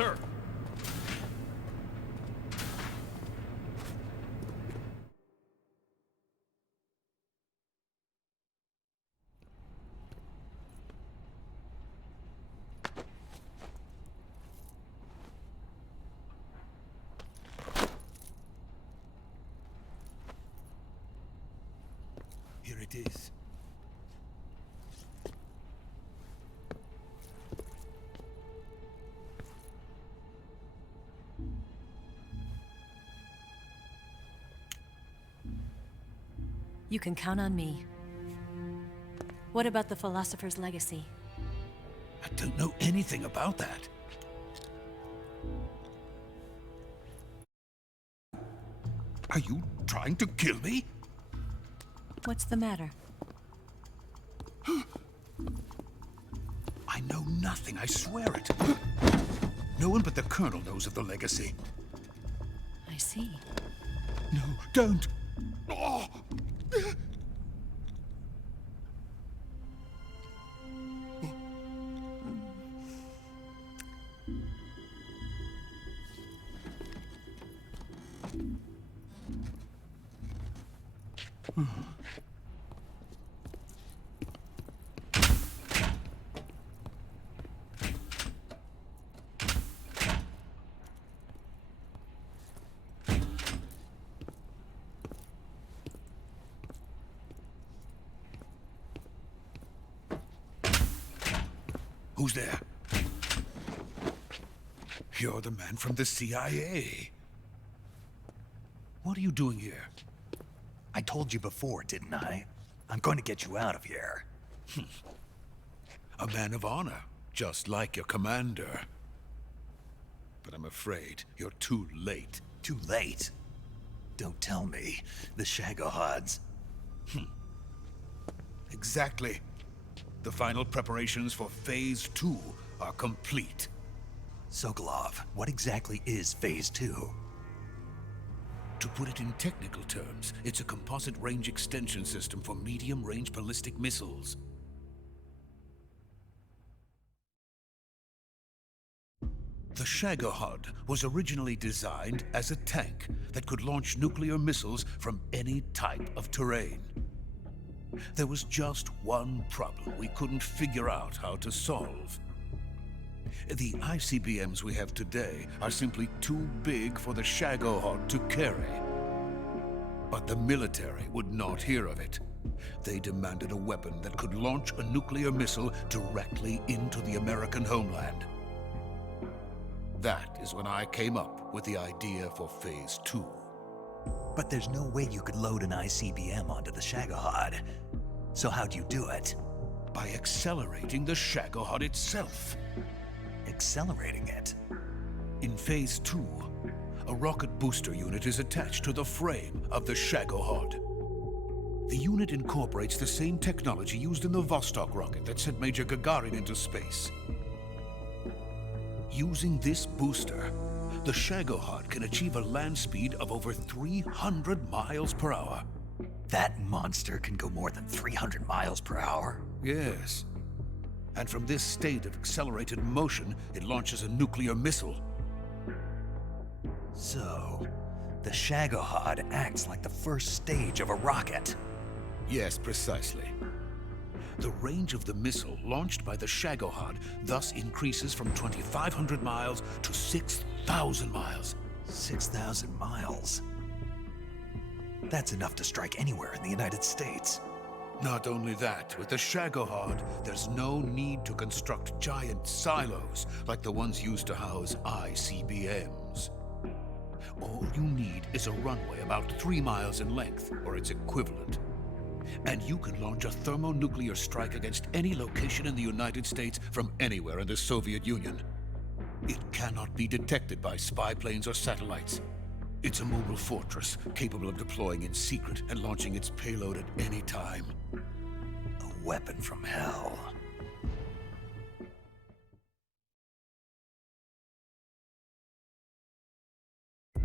sir. Here it is. You can count on me. What about the philosopher's legacy? I don't know anything about that. Are you trying to kill me? What's the matter? I know nothing, I swear it. No one but the Colonel knows of the legacy. I see. No, don't! Oh. Who's there? You're the man from the CIA. What are you doing here? I told you before, didn't I? I'm going to get you out of here. A man of honor, just like your commander. But I'm afraid you're too late. Too late? Don't tell me. The Shagohods. Exactly. The final preparations for Phase 2 are complete. Sokolov, what exactly is Phase 2? To put it in technical terms, it's a composite range extension system for medium-range ballistic missiles. The Shagohod was originally designed as a tank that could launch nuclear missiles from any type of terrain. There was just one problem we couldn't figure out how to solve. The ICBMs we have today are simply too big for the Shagohod to carry. But the military would not hear of it. They demanded a weapon that could launch a nuclear missile directly into the American homeland. That is when I came up with the idea for Phase 2. But there's no way you could load an ICBM onto the Shagohod. So how'd you do it? By accelerating the Shagohod itself. Accelerating it? In Phase 2, a rocket booster unit is attached to the frame of the Shagohod. The unit incorporates the same technology used in the Vostok rocket that sent Major Gagarin into space. Using this booster, the Shagohod can achieve a land speed of over 300 miles per hour. That monster can go more than 300 miles per hour? Yes. And from this state of accelerated motion, it launches a nuclear missile. So, the Shagohod acts like the first stage of a rocket. Yes, precisely. The range of the missile launched by the Shagohod thus increases from 2,500 miles to 6,000 miles. 6,000 miles? That's enough to strike anywhere in the United States. Not only that, with the Shagohod, there's no need to construct giant silos like the ones used to house ICBMs. All you need is a runway about 3 miles in length, or its equivalent. And you can launch a thermonuclear strike against any location in the United States from anywhere in the Soviet Union. It cannot be detected by spy planes or satellites. It's a mobile fortress, capable of deploying in secret and launching its payload at any time. A weapon from hell.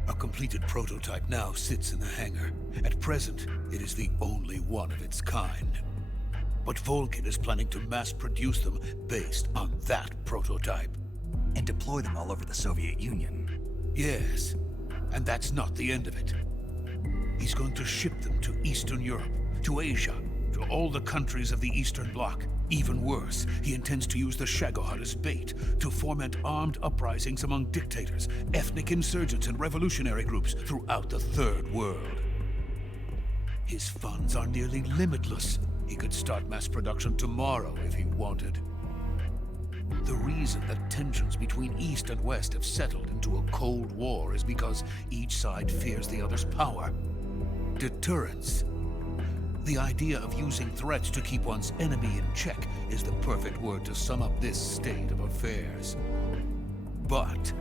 A completed prototype now sits in the hangar. At present, it is the only one of its kind. But Volgin is planning to mass produce them based on that prototype. And deploy them all over the Soviet Union. Yes, and that's not the end of it. He's going to ship them to Eastern Europe, to Asia, to all the countries of the Eastern Bloc. Even worse, he intends to use the Shagohod as bait to foment armed uprisings among dictators, ethnic insurgents, and revolutionary groups throughout the Third World. His funds are nearly limitless. He could start mass production tomorrow if he wanted. The reason that tensions between East and West have settled into a Cold War is because each side fears the other's power. Deterrence. The idea of using threats to keep one's enemy in check is the perfect word to sum up this state of affairs. But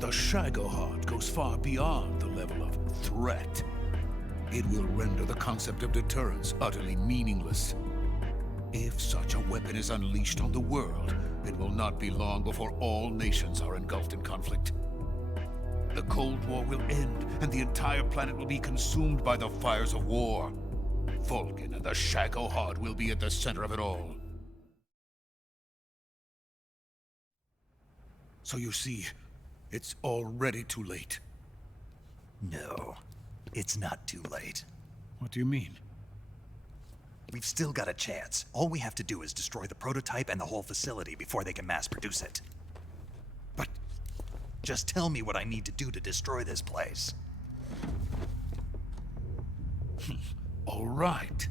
the Shagohod goes far beyond the level of threat. It will render the concept of deterrence utterly meaningless. If such a weapon is unleashed on the world, it will not be long before all nations are engulfed in conflict. The Cold War will end, and the entire planet will be consumed by the fires of war. Vulcan and the Shagohod will be at the center of it all. So you see, it's already too late. No, it's not too late. What do you mean? We've still got a chance. All we have to do is destroy the prototype and the whole facility before they can mass produce it. But just tell me what I need to do to destroy this place. all right.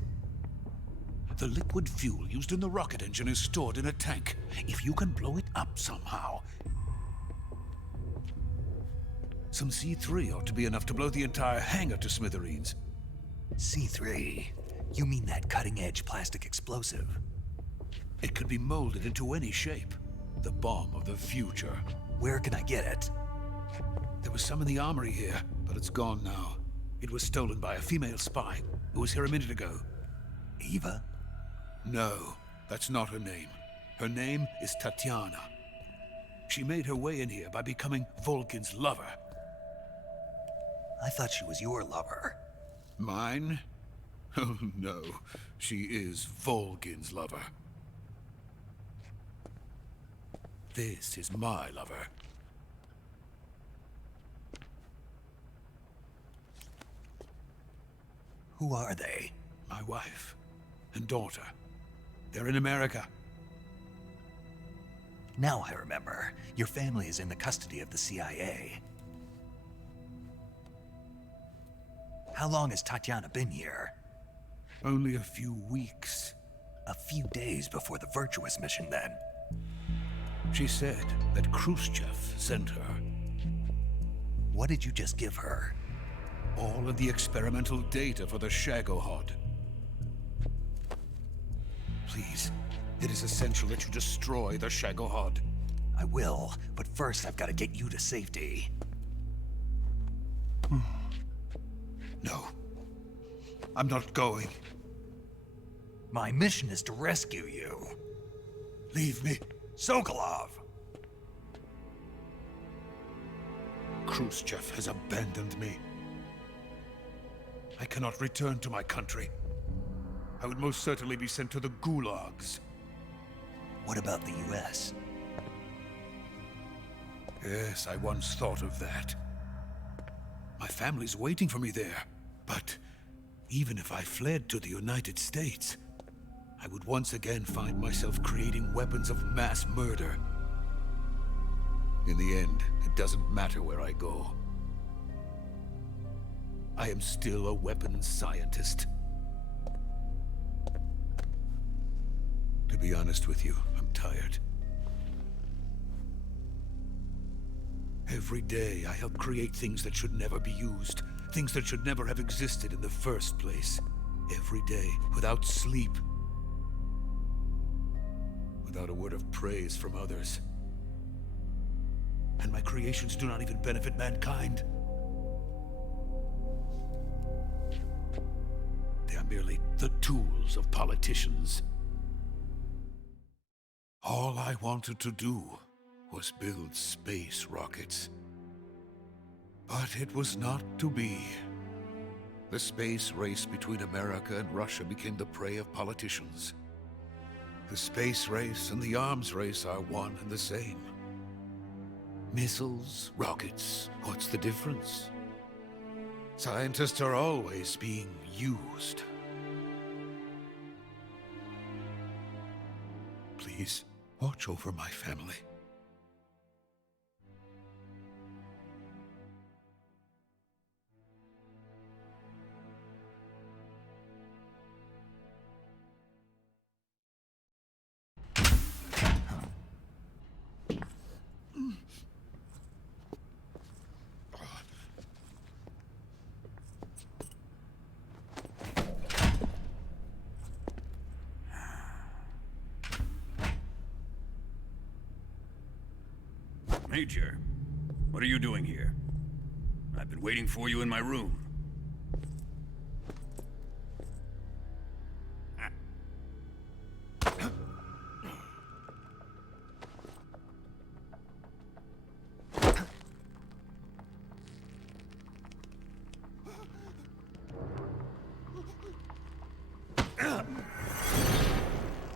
The liquid fuel used in the rocket engine is stored in a tank. If you can blow it up somehow, some C3 ought to be enough to blow the entire hangar to smithereens. C3? You mean that cutting-edge plastic explosive? It could be molded into any shape. The bomb of the future. Where can I get it? There was some in the armory here, but it's gone now. It was stolen by a female spy who was here a minute ago. Eva? No, that's not her name. Her name is Tatiana. She made her way in here by becoming Vulcan's lover. I thought she was your lover. Mine? Oh no, she is Vulcan's lover. This is my lover. Who are they? My wife and daughter. They're in America. Now I remember. Your family is in the custody of the CIA. How long has Tatiana been here? Only a few weeks. A few days before the Virtuous mission, then. She said that Groznyj sent her. What did you just give her? All of the experimental data for the Shagohod. Please, it is essential that you destroy the Shagohod. I will, but first I've got to get you to safety. No. I'm not going. My mission is to rescue you. Leave me. Sokolov! Groznyj has abandoned me. I cannot return to my country. I would most certainly be sent to the gulags. What about the US? Yes, I once thought of that. My family's waiting for me there. But even if I fled to the United States, I would once again find myself creating weapons of mass murder. In the end, it doesn't matter where I go. I am still a weapons scientist. To be honest with you, I'm tired. Every day, I help create things that should never be used. Things that should never have existed in the first place. Every day, without sleep. Without a word of praise from others. And my creations do not even benefit mankind. They are merely the tools of politicians. All I wanted to do was build space rockets. But it was not to be. The space race between America and Russia became the prey of politicians. The space race and the arms race are one and the same. Missiles, rockets, what's the difference? Scientists are always being used. Please, watch over my family. Major, what are you doing here? I've been waiting for you in my room.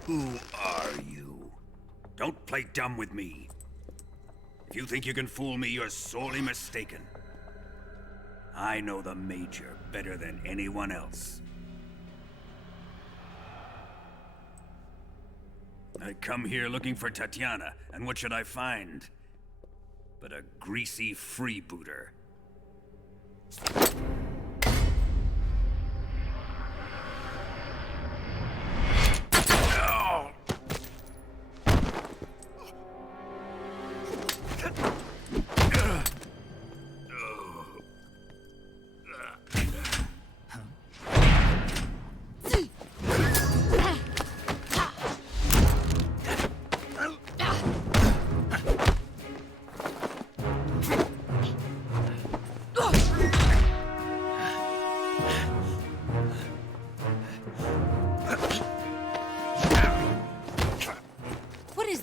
Who are you? Don't play dumb with me. If you think you can fool me, you're sorely mistaken. I know the Major better than anyone else. I come here looking for Tatiana, and what should I find? But a greasy freebooter.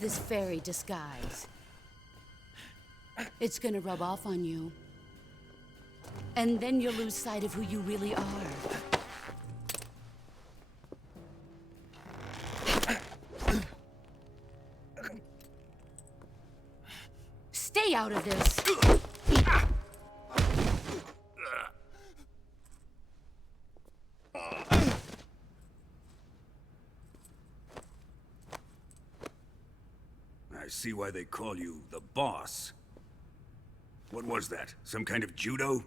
This fairy disguise. It's gonna rub off on you. And then you'll lose sight of who you really are. Stay out of this! I see why they call you the boss. What was that? Some kind of judo?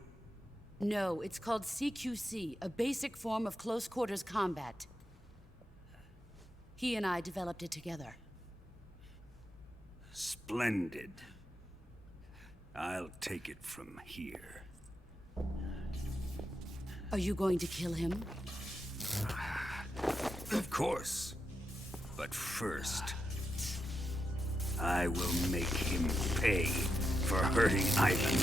No, it's called CQC, a basic form of close quarters combat. He and I developed it together. Splendid. I'll take it from here. Are you going to kill him? Of course. But first, I will make him pay for hurting Ivan.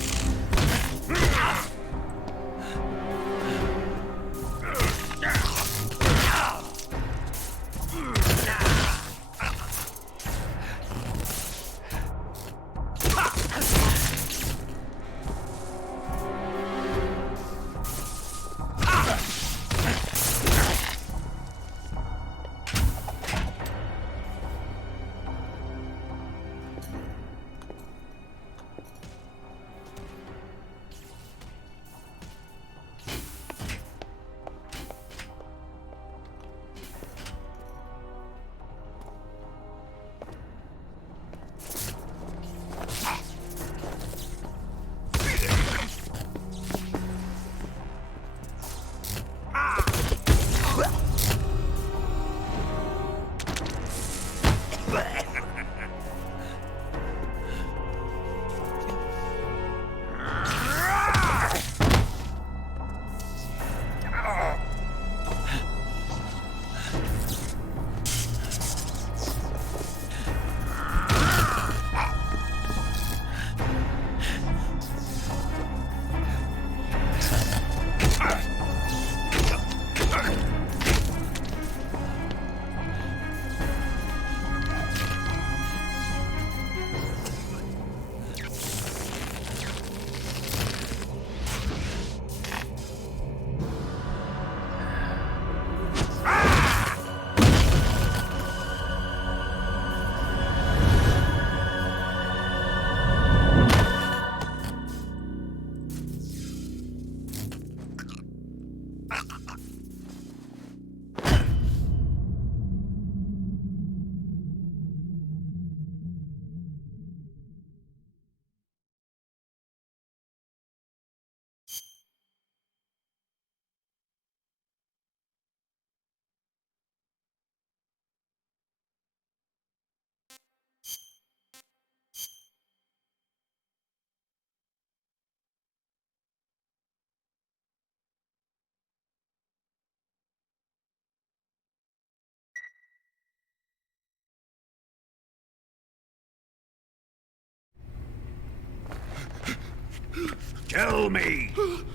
Tell me!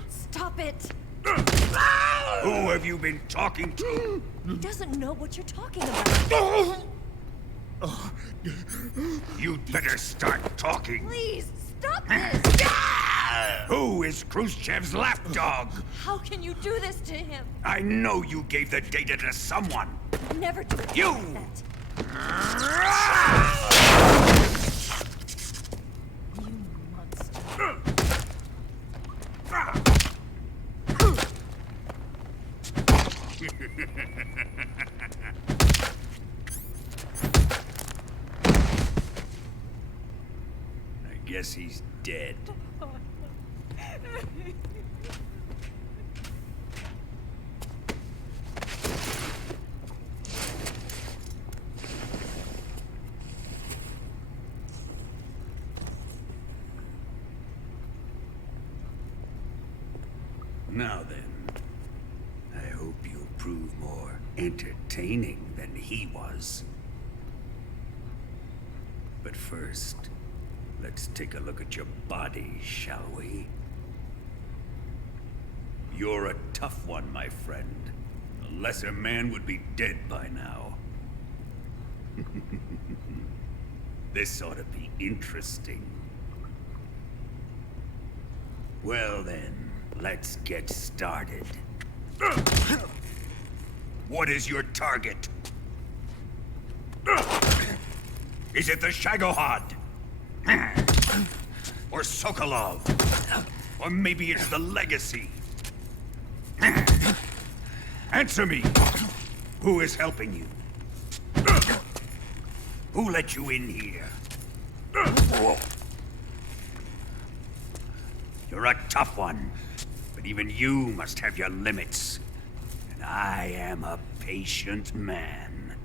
Stop it! Who have you been talking to? He doesn't know what you're talking about. You'd better start talking. Please, stop this! Who is Khrushchev's lapdog? How can you do this to him? I know you gave the data to someone. Never do You! that. You monster. I guess he's dead. Now then, I hope you'll prove more entertaining than he was. But first, let's take a look at your body, shall we? You're a tough one, my friend. A lesser man would be dead by now. This ought to be interesting. Well then, let's get started. What is your target? Is it the Shagohod? Or Sokolov? Or maybe it's the Legacy? Answer me! Who is helping you? Who let you in here? You're a tough one, but even you must have your limits. And I am a patient man.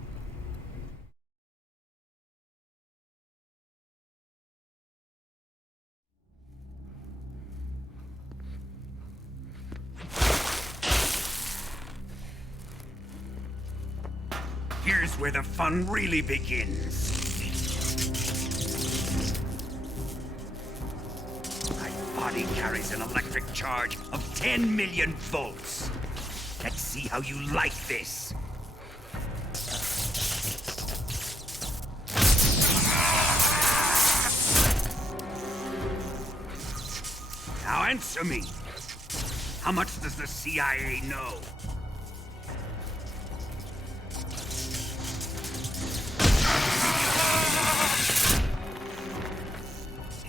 Here's where the fun really begins. My body carries an electric charge of 10 million volts. Let's see how you like this. Now answer me. How much does the CIA know?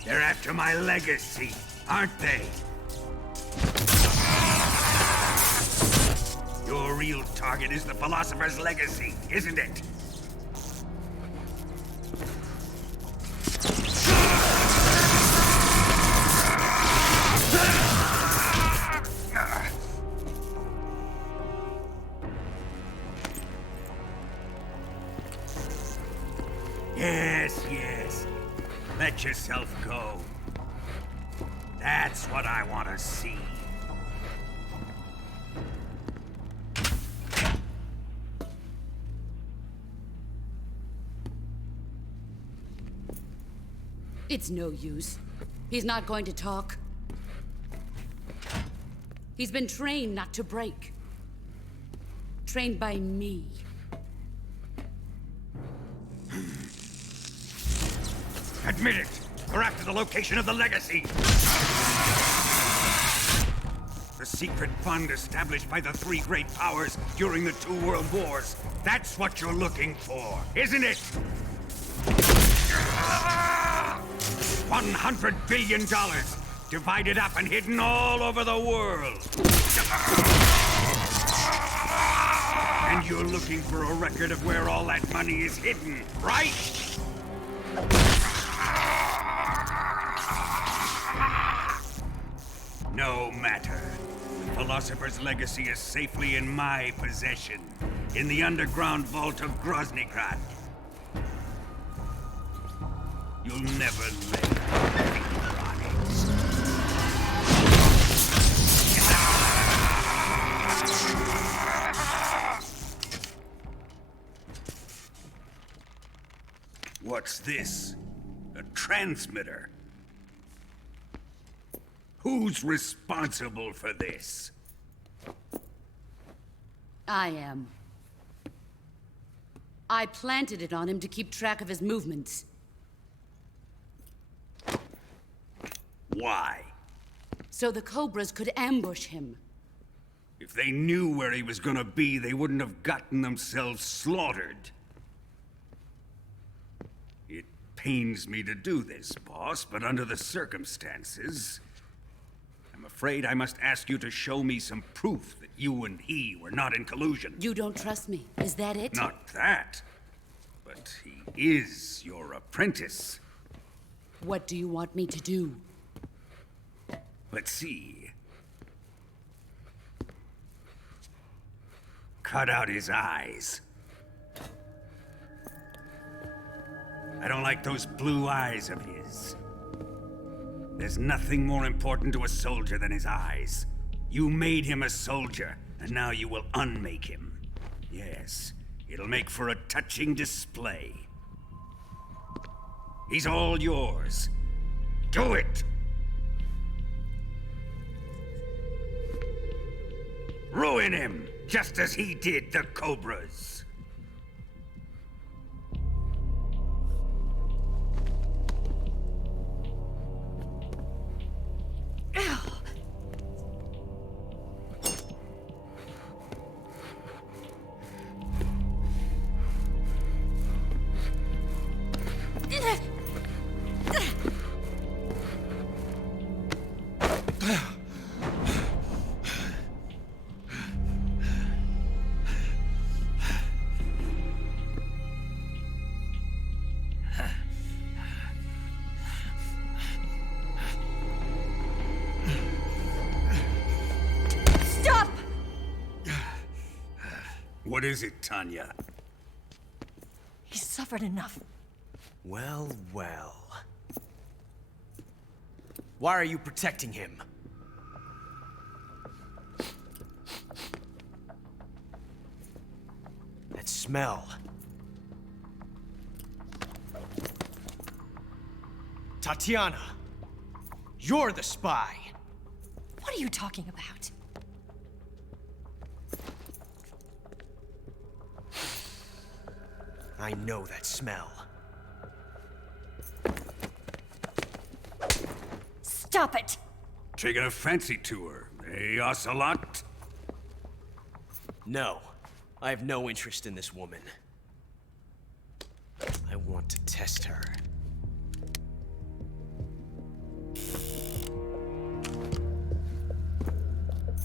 They're after my legacy, aren't they? Your real target is the Philosopher's Legacy, isn't it? Yes. Let yourself go. That's what I want to see. It's no use. He's not going to talk. He's been trained not to break. Trained by me. Admit it! We're after the location of the Legacy! The secret fund established by the three great powers during the 2 world wars. That's what you're looking for, isn't it? $100 billion, divided up and hidden all over the world. And you're looking for a record of where all that money is hidden, right? No matter. The Philosopher's Legacy is safely in my possession, in the underground vault of Groznyj. You'll never lay finger on it. What's this? A transmitter? Who's responsible for this? I am. I planted it on him to keep track of his movements. Why? So the Cobras could ambush him. If they knew where he was gonna be, they wouldn't have gotten themselves slaughtered. It pains me to do this, boss, but under the circumstances, I'm afraid I must ask you to show me some proof that you and he were not in collusion. You don't trust me, is that it? Not that, but he is your apprentice. What do you want me to do? Let's see. Cut out his eyes. I don't like those blue eyes of his. There's nothing more important to a soldier than his eyes. You made him a soldier, and now you will unmake him. Yes, it'll make for a touching display. He's all yours. Do it! Ruin him, just as he did the Cobras. What is it, Tanya? He's suffered enough. Well, well. Why are you protecting him? That smell. Tatiana, you're the spy. What are you talking about? I know that smell. Stop it! Taking a fancy tour, eh, Ocelot? No, I have no interest in this woman. I want to test her.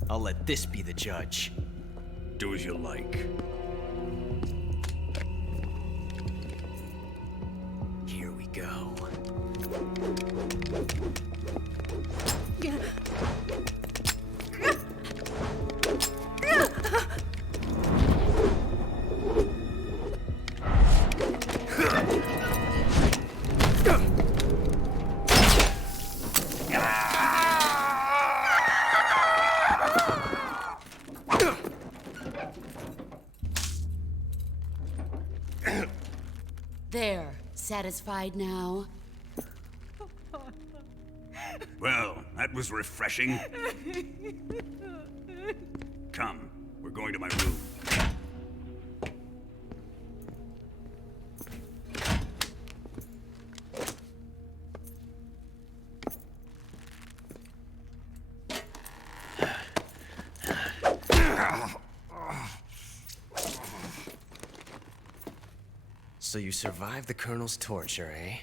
I'll let this be the judge. Do as you like. Here we go. There. Satisfied now? Well, that was refreshing. Come, we're going to my room. So you survived the Colonel's torture, eh?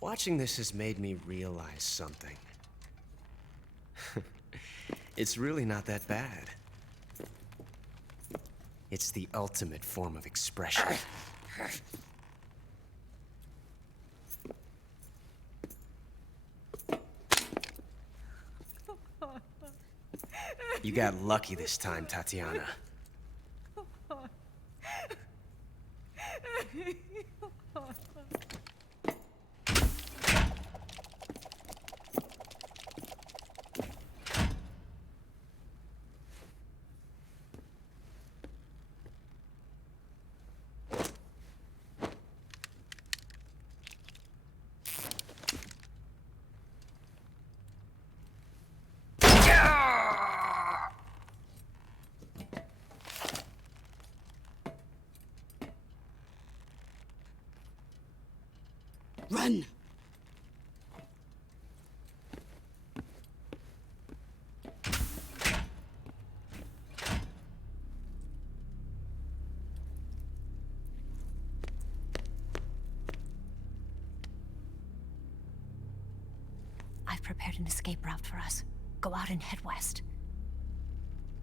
Watching this has made me realize something. It's really not that bad. It's the ultimate form of expression. You got lucky this time, Tatiana. Run! I've prepared an escape route for us. Go out and head west.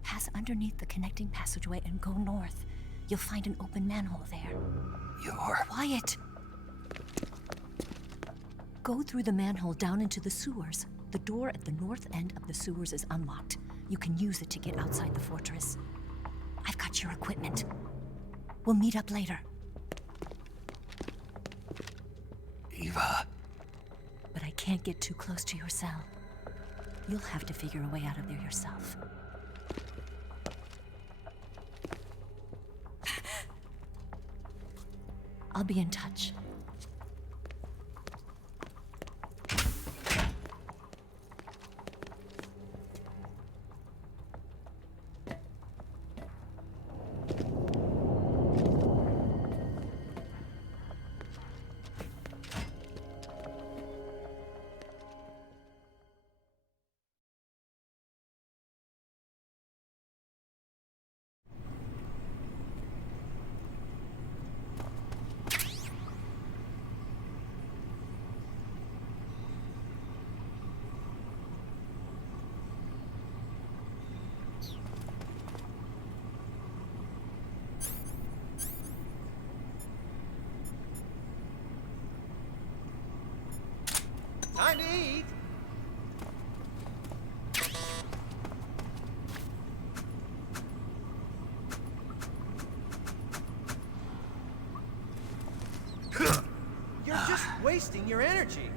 Pass underneath the connecting passageway and go north. You'll find an open manhole there. You're... Quiet! Go through the manhole down into the sewers. The door at the north end of the sewers is unlocked. You can use it to get outside the fortress. I've got your equipment. We'll meet up later. Eva. But I can't get too close to your cell. You'll have to figure a way out of there yourself. I'll be in touch. Time to eat! You're just wasting your energy.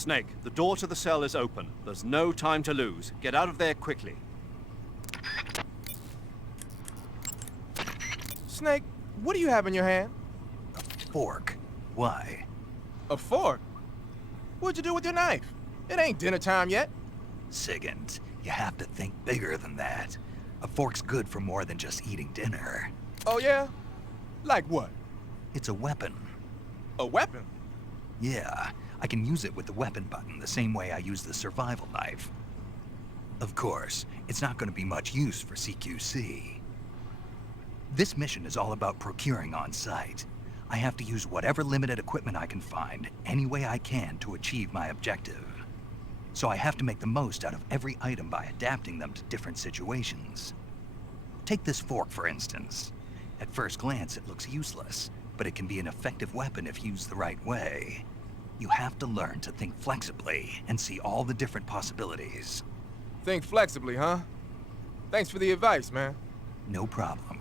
Snake, the door to the cell is open. There's no time to lose. Get out of there quickly. Snake, what do you have in your hand? Fork. Why? A fork? What'd you do with your knife? It ain't dinner time yet. Sigint, you have to think bigger than that. A fork's good for more than just eating dinner. Oh yeah? Like what? It's a weapon. A weapon? Yeah, I can use it with the weapon button the same way I use the survival knife. Of course, it's not going to be much use for CQC. This mission is all about procuring on site. I have to use whatever limited equipment I can find, any way I can to achieve my objective. So I have to make the most out of every item by adapting them to different situations. Take this fork, for instance. At first glance, it looks useless, but it can be an effective weapon if used the right way. You have to learn to think flexibly and see all the different possibilities. Think flexibly, huh? Thanks for the advice, man. No problem.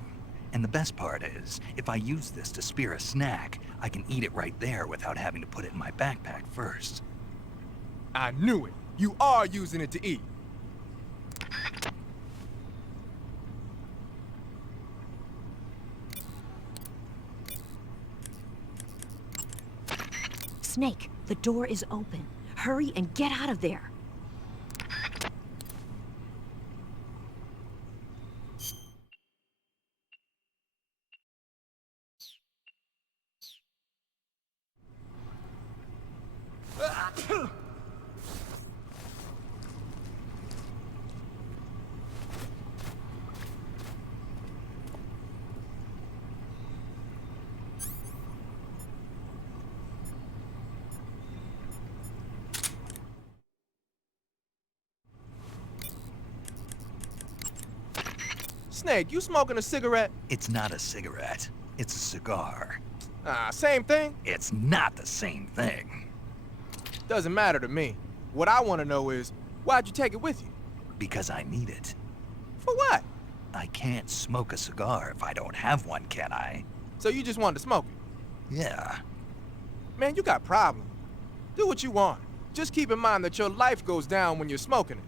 And the best part is, if I use this to spear a snack, I can eat it right there without having to put it in my backpack first. I knew it. You are using it to eat. Snake, the door is open. Hurry and get out of there. Snake, you smoking a cigarette? It's not a cigarette. It's a cigar. Same thing? It's not the same thing. Doesn't matter to me. What I want to know is, why'd you take it with you? Because I need it. For what? I can't smoke a cigar if I don't have one, can I? So you just wanted to smoke it? Yeah. Man, you got problems. Do what you want. Just keep in mind that your life goes down when you're smoking it.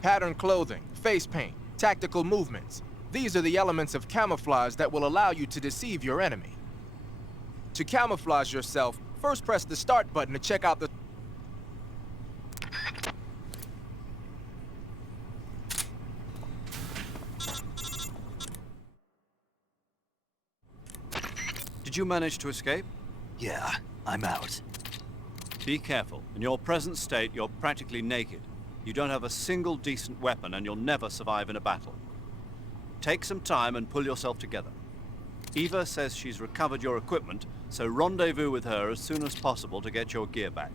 Pattern clothing, face paint, tactical movements. These are the elements of camouflage that will allow you to deceive your enemy. To camouflage yourself, first press the start button to check out the... Did you manage to escape? Yeah, I'm out. Be careful. In your present state, you're practically naked. You don't have a single decent weapon, and you'll never survive in a battle. Take some time and pull yourself together. Eva says she's recovered your equipment, so rendezvous with her as soon as possible to get your gear back.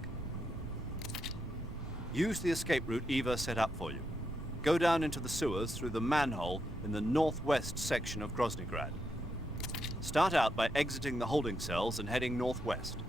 Use the escape route Eva set up for you. Go down into the sewers through the manhole in the northwest section of Groznyj Grad. Start out by exiting the holding cells and heading northwest.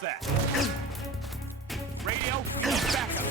was that? Radio, we need backup.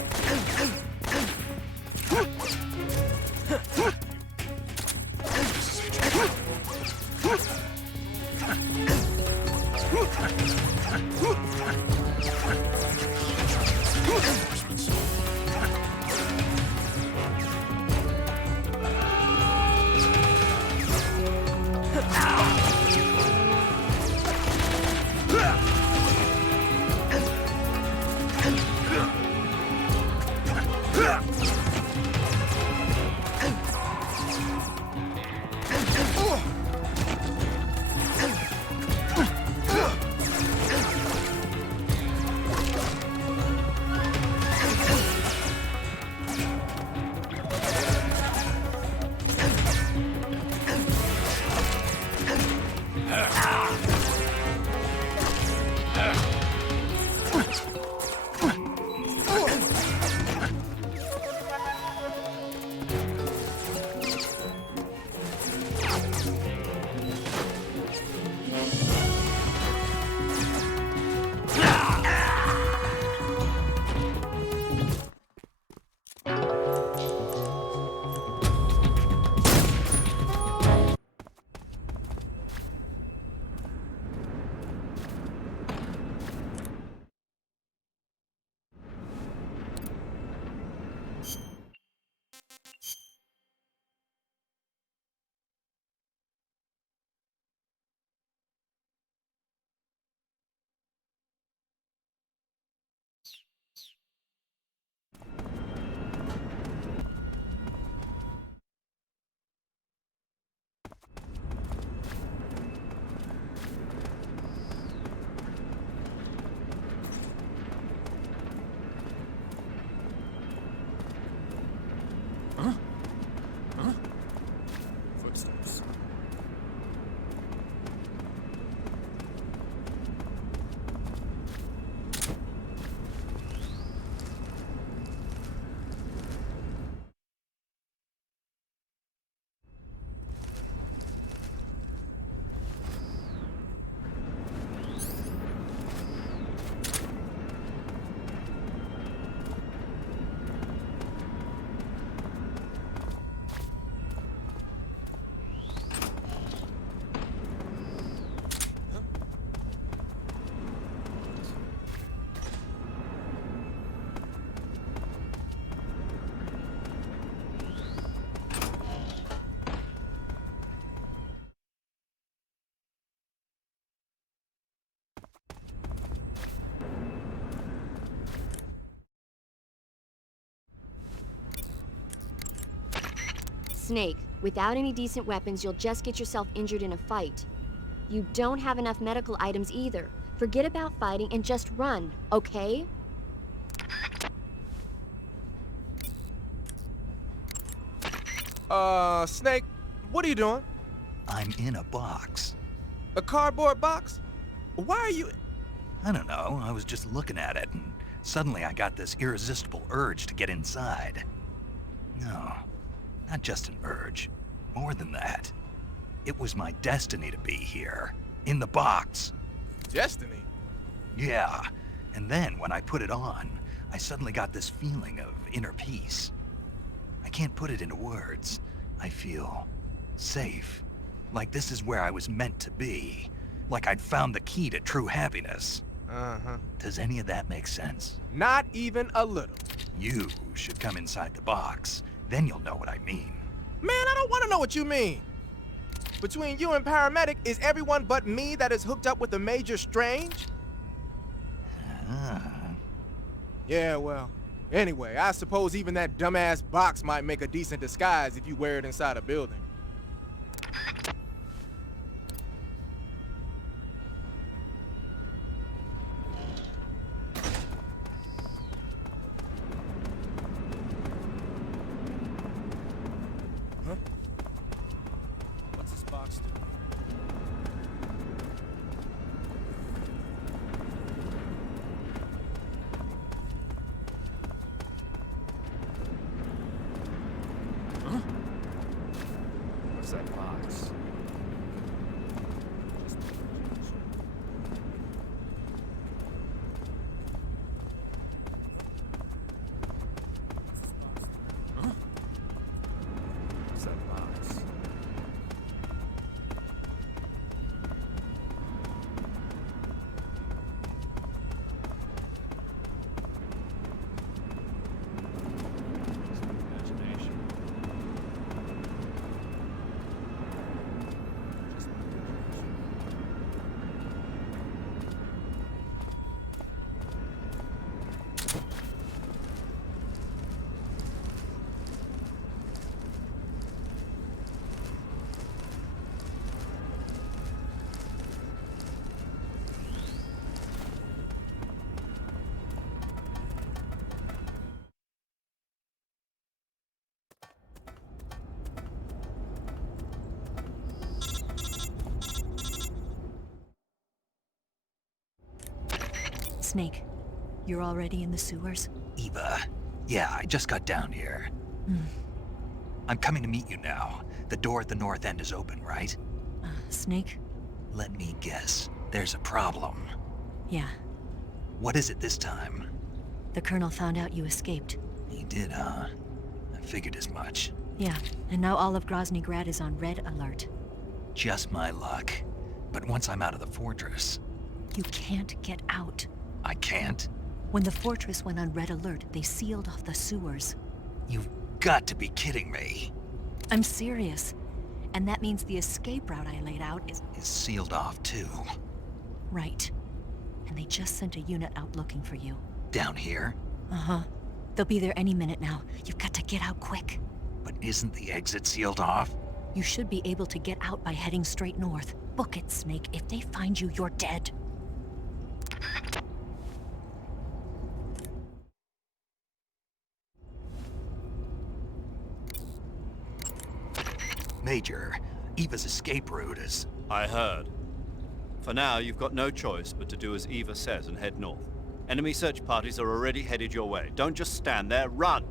Footsteps. Snake, without any decent weapons, you'll just get yourself injured in a fight. You don't have enough medical items either. Forget about fighting and just run, okay? Snake, what are you doing? I'm in a box. A cardboard box? Why are you... I don't know, I was just looking at it, and suddenly I got this irresistible urge to get inside. No, not just an urge. More than that. It was my destiny to be here. In the box. Destiny? Yeah, and then when I put it on, I suddenly got this feeling of inner peace. I can't put it into words. I feel safe. Like this is where I was meant to be. Like I'd found the key to true happiness. Uh-huh. Does any of that make sense? Not even a little. You should come inside the box. Then you'll know what I mean. Man, I don't want to know what you mean. Between you and Paramedic, is everyone but me that is hooked up with a Major Strange? Yeah, well, anyway, I suppose even that dumbass box might make a decent disguise if you wear it inside a building. Huh? What's this box do? Snake, you're already in the sewers? Eva. Yeah, I just got down here. I'm coming to meet you now. The door at the north end is open, right? Snake? Let me guess. There's a problem. Yeah. What is it this time? The Colonel found out you escaped. He did, huh? I figured as much. Yeah, and now all of Groznyj Grad is on red alert. Just my luck. But once I'm out of the fortress... You can't get out. I can't? When the fortress went on red alert, they sealed off the sewers. You've got to be kidding me. I'm serious. And that means the escape route I laid out is Sealed off, too. right. And they just sent a unit out looking for you. Down here? Uh-huh. They'll be there any minute now. You've got to get out quick. But isn't the exit sealed off? You should be able to get out by heading straight north. Book it, Snake. If they find you, you're dead. Major, Eva's escape route is... I heard. For now, you've got no choice but to do as Eva says and head north. Enemy search parties are already headed your way. Don't just stand there, run!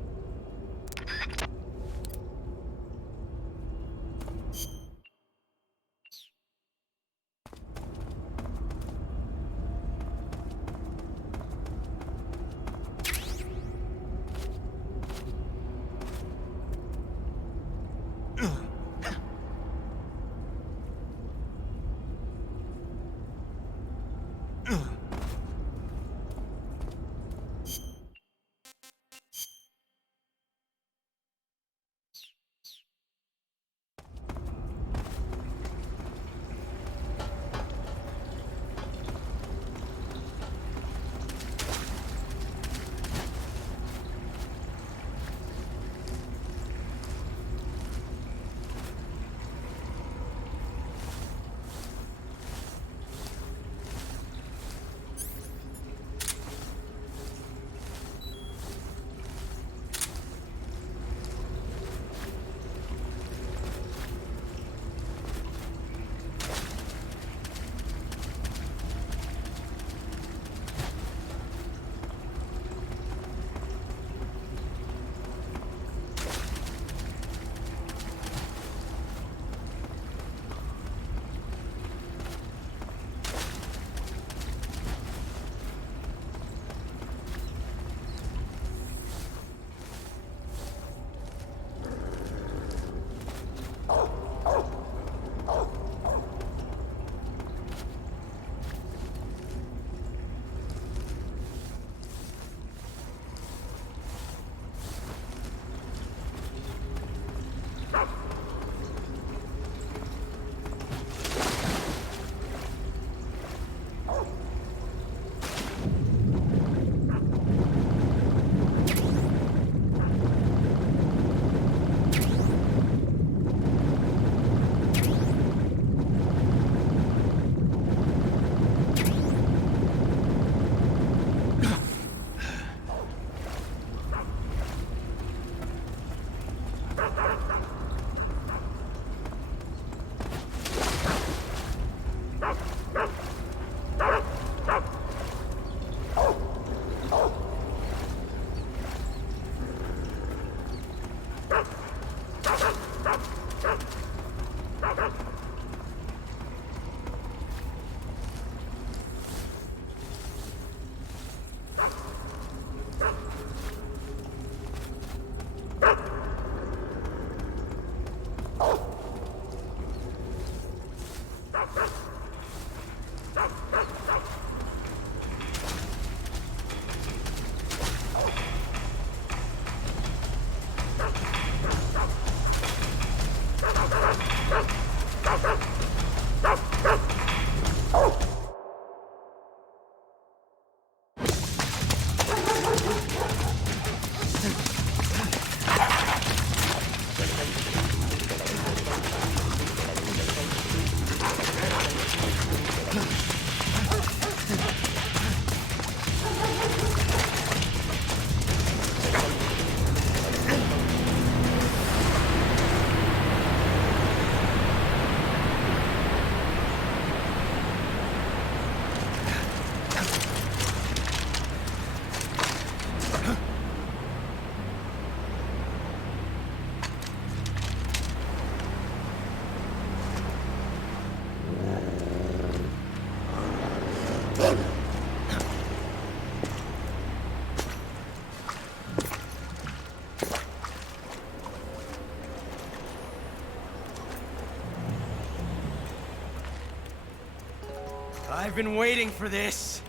I've been waiting for this.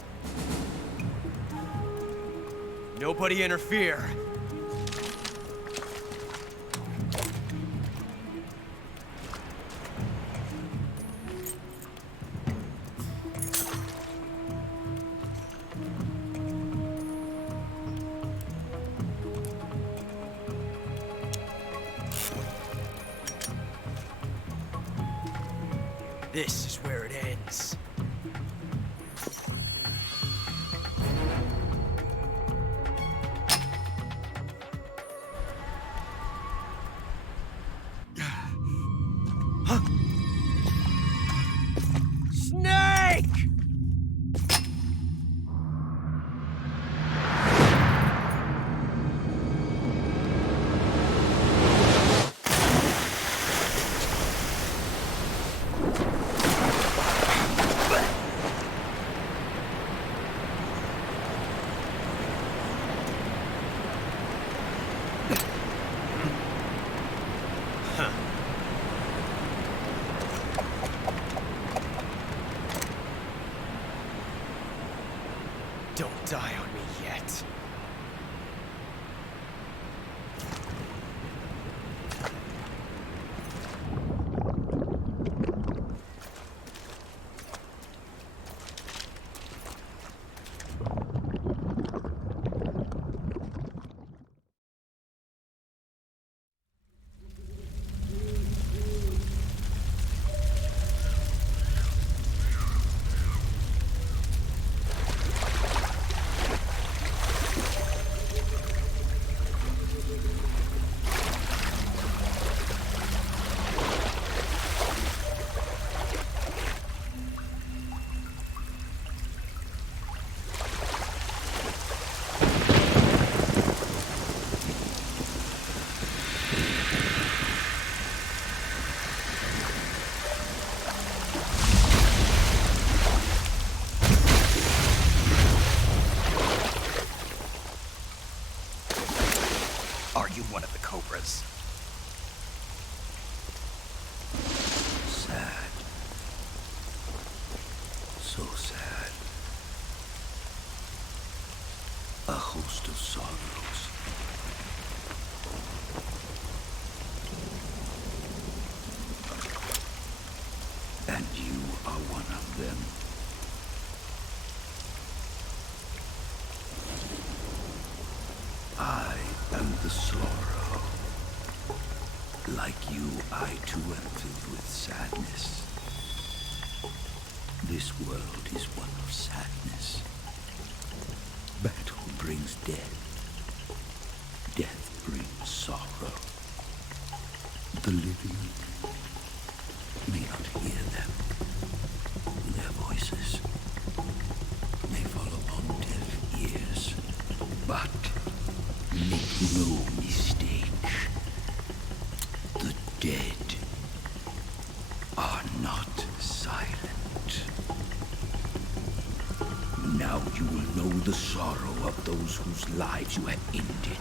Nobody interfere. This is where it ends. Snake! Don't die on me yet. Are you one of the Cobras? Sad. So sad. A host of sorrows. And you are one of them. I am the sorrow. Like you, I too am filled with sadness. This world is one of sadness. Battle brings death. Death brings sorrow. The living may not hear them. Their voices may fall upon deaf ears. But make no mistake. The dead are not silent. Now you will know the sorrow of those whose lives you have ended.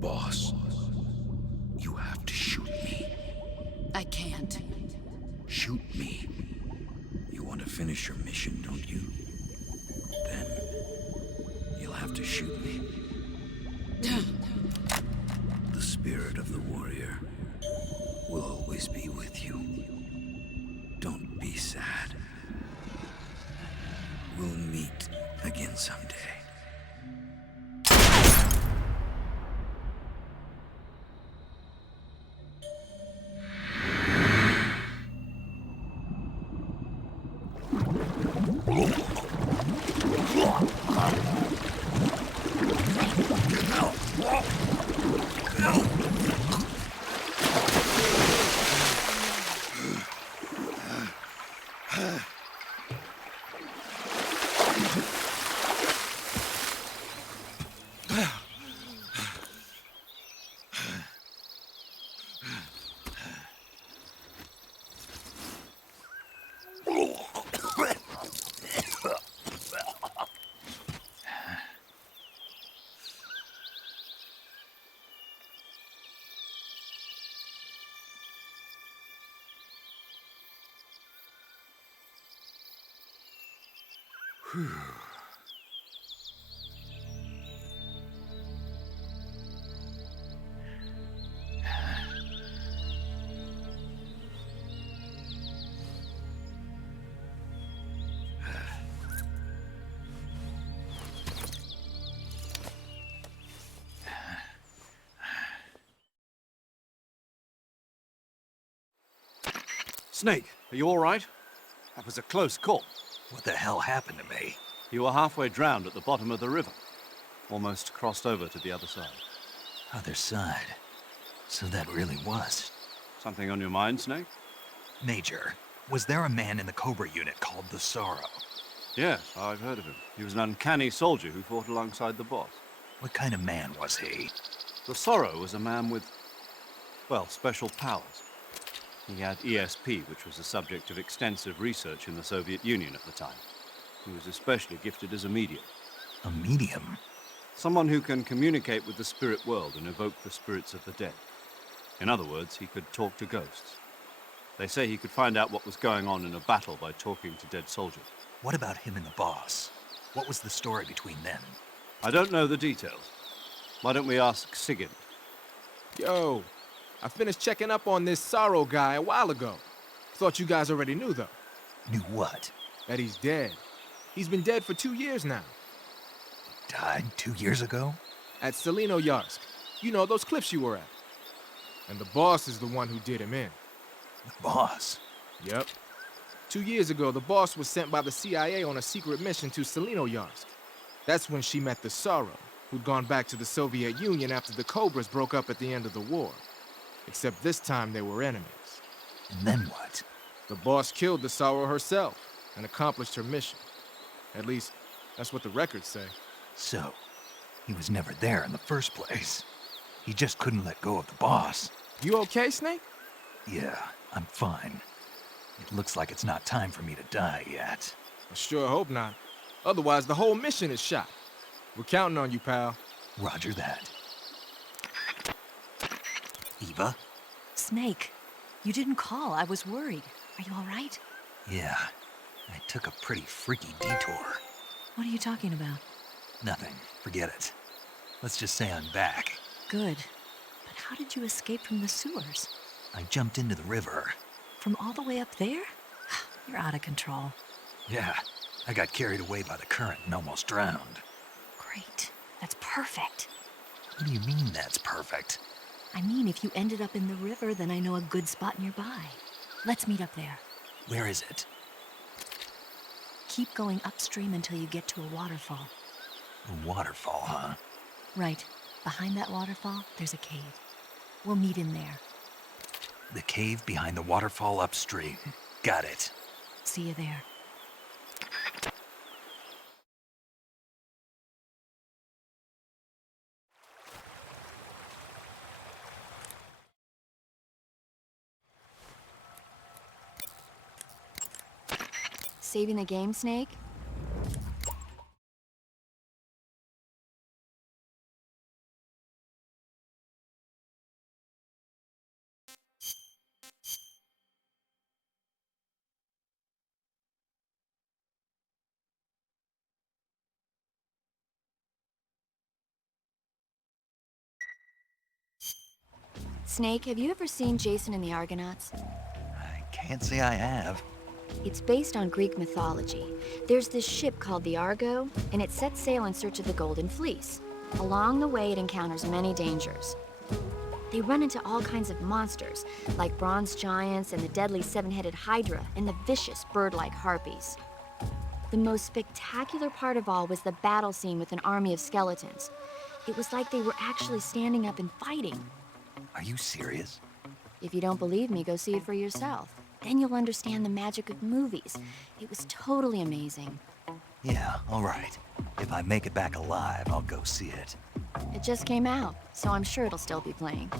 Boss, you have to shoot me. I can't. Shoot me. You want to finish your mission, don't you? Then you'll have to shoot me. The spirit of the warrior will always be with you. Don't be sad. We'll meet again someday. Snake, are you all right? That was a close call. What the hell happened to me? You were halfway drowned at the bottom of the river. Almost crossed over to the other side. Other side. So that really was. Something on your mind, Snake? Major, was there a man in the Cobra unit called the Sorrow? Yes, I've heard of him. He was an uncanny soldier who fought alongside the boss. What kind of man was he? The Sorrow was a man with, well, special powers. He had ESP, which was the subject of extensive research in the Soviet Union at the time. He was especially gifted as a medium. A medium? Someone who can communicate with the spirit world and evoke the spirits of the dead. In other words, he could talk to ghosts. They say he could find out what was going on in a battle by talking to dead soldiers. What about him and the boss? What was the story between them? I don't know the details. Why don't we ask Sigurd? Yo, I finished checking up on this Sorrow guy a while ago. Thought you guys already knew, though. Knew what? That he's dead. He's been dead for 2 years now. Died 2 years ago? At Shenanigans. You know, those cliffs you were at. And the boss is the one who did him in. The boss? Yep. 2 years ago, the boss was sent by the CIA on a secret mission to Shenanigans. That's when she met the Sorrow, who'd gone back to the Soviet Union after the Cobras broke up at the end of the war. Except this time they were enemies. And then what? The boss killed the Sorrow herself and accomplished her mission. At least, that's what the records say. So, he was never there in the first place. He just couldn't let go of the boss. You okay, Snake? Yeah, I'm fine. It looks like it's not time for me to die yet. I sure hope not. Otherwise, the whole mission is shot. We're counting on you, pal. Roger that. Eva? Snake, you didn't call. I was worried. Are you all right? Yeah, I took a pretty freaky detour. What are you talking about? Nothing. Forget it. Let's just say I'm back. Good. But how did you escape from the sewers? I jumped into the river. From all the way up there? You're out of control. Yeah, I got carried away by the current and almost drowned. Great. That's perfect. What do you mean that's perfect? I mean, if you ended up in the river, then I know a good spot nearby. Let's meet up there. Where is it? Keep going upstream until you get to a waterfall. A waterfall, huh? Right. Behind that waterfall, there's a cave. We'll meet in there. The cave behind the waterfall upstream. Got it. See you there. Saving the game, Snake? Snake, have you ever seen Jason and the Argonauts? I can't say I have. It's based on Greek mythology. There's this ship called the Argo, and it sets sail in search of the Golden Fleece. Along the way, it encounters many dangers. They run into all kinds of monsters, like bronze giants and the deadly seven-headed Hydra and the vicious bird-like harpies. The most spectacular part of all was the battle scene with an army of skeletons. It was like they were actually standing up and fighting. Are you serious? If you don't believe me, go see it for yourself. Then you'll understand the magic of movies. It was totally amazing. Yeah, all right. If I make it back alive, I'll go see it. It just came out, so I'm sure it'll still be playing.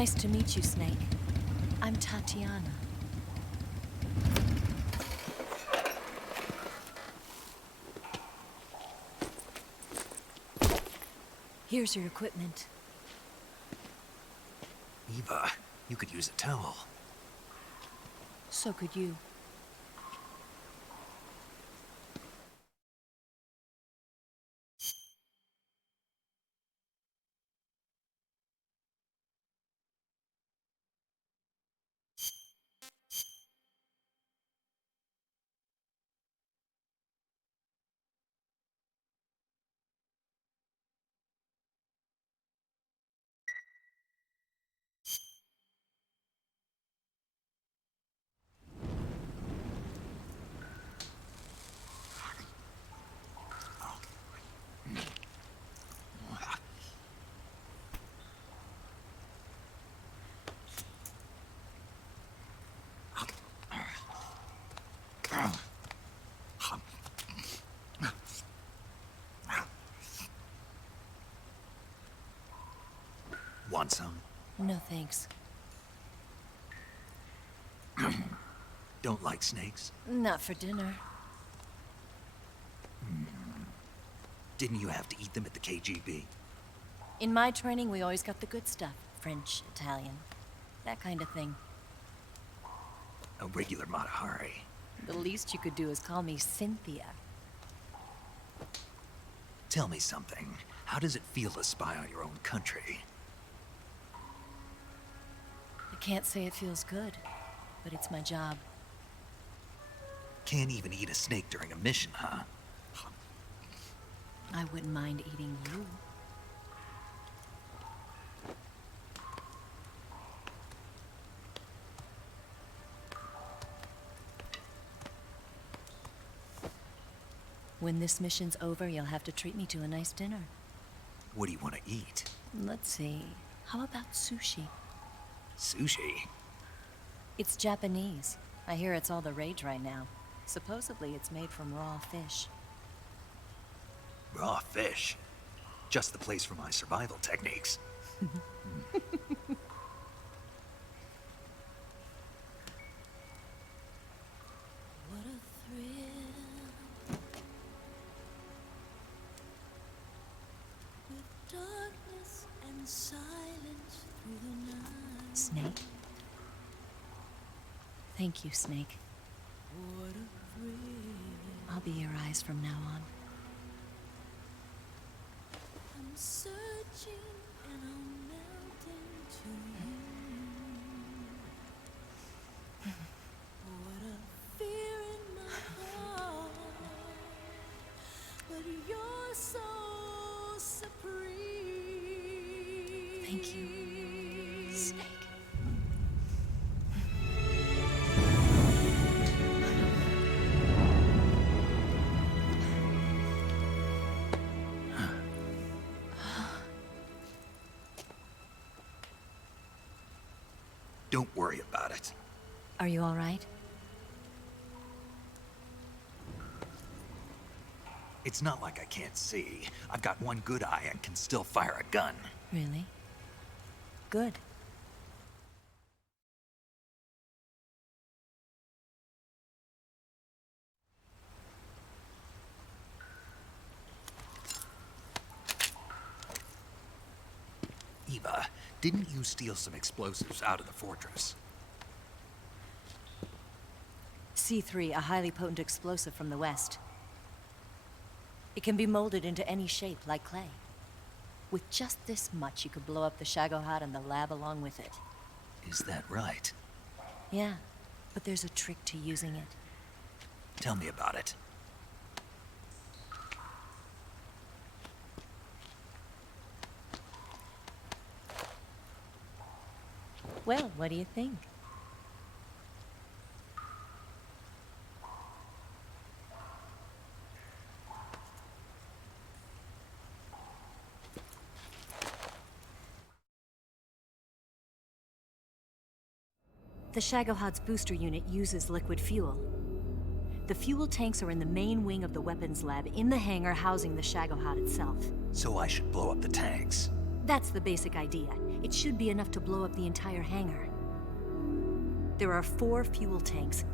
Nice to meet you, Snake. I'm Tatiana. Here's your equipment. Eva, you could use a towel. So could you. Want some? No thanks. Don't like snakes? Not for dinner. Didn't you have to eat them at the KGB? In my training, we always got the good stuff. French, Italian, that kind of thing. A regular Matahari. The least you could do is call me Cynthia. Tell me something. How does it feel to spy on your own country? I can't say it feels good, but it's my job. Can't even eat a snake during a mission, huh? I wouldn't mind eating you. When this mission's over, you'll have to treat me to a nice dinner. What do you want to eat? Let's see. How about sushi? Sushi? It's Japanese. I hear it's all the rage right now. Supposedly, it's made from raw fish. Raw fish? Just the place for my survival techniques. What a thrill. With darkness and silence through the night. Snake? Thank you, Snake. What a thrill. I'll be your eyes from now on. I'm searching and I'm melting to you. What a fear in my heart, but you're so supreme. Thank you, Snake. Don't worry about it. Are you all right? It's not like I can't see. I've got one good eye and can still fire a gun. Really? Good. Eva, didn't you steal some explosives out of the fortress? C3, a highly potent explosive from the west. It can be molded into any shape, like clay. With just this much, you could blow up the Shagohod and the lab along with it. Is that right? Yeah, but there's a trick to using it. Tell me about it. Well, what do you think? The Shagohod's booster unit uses liquid fuel. The fuel tanks are in the main wing of the weapons lab in the hangar housing the Shagohod itself. So I should blow up the tanks. That's the basic idea. It should be enough to blow up the entire hangar. There are 4 fuel tanks.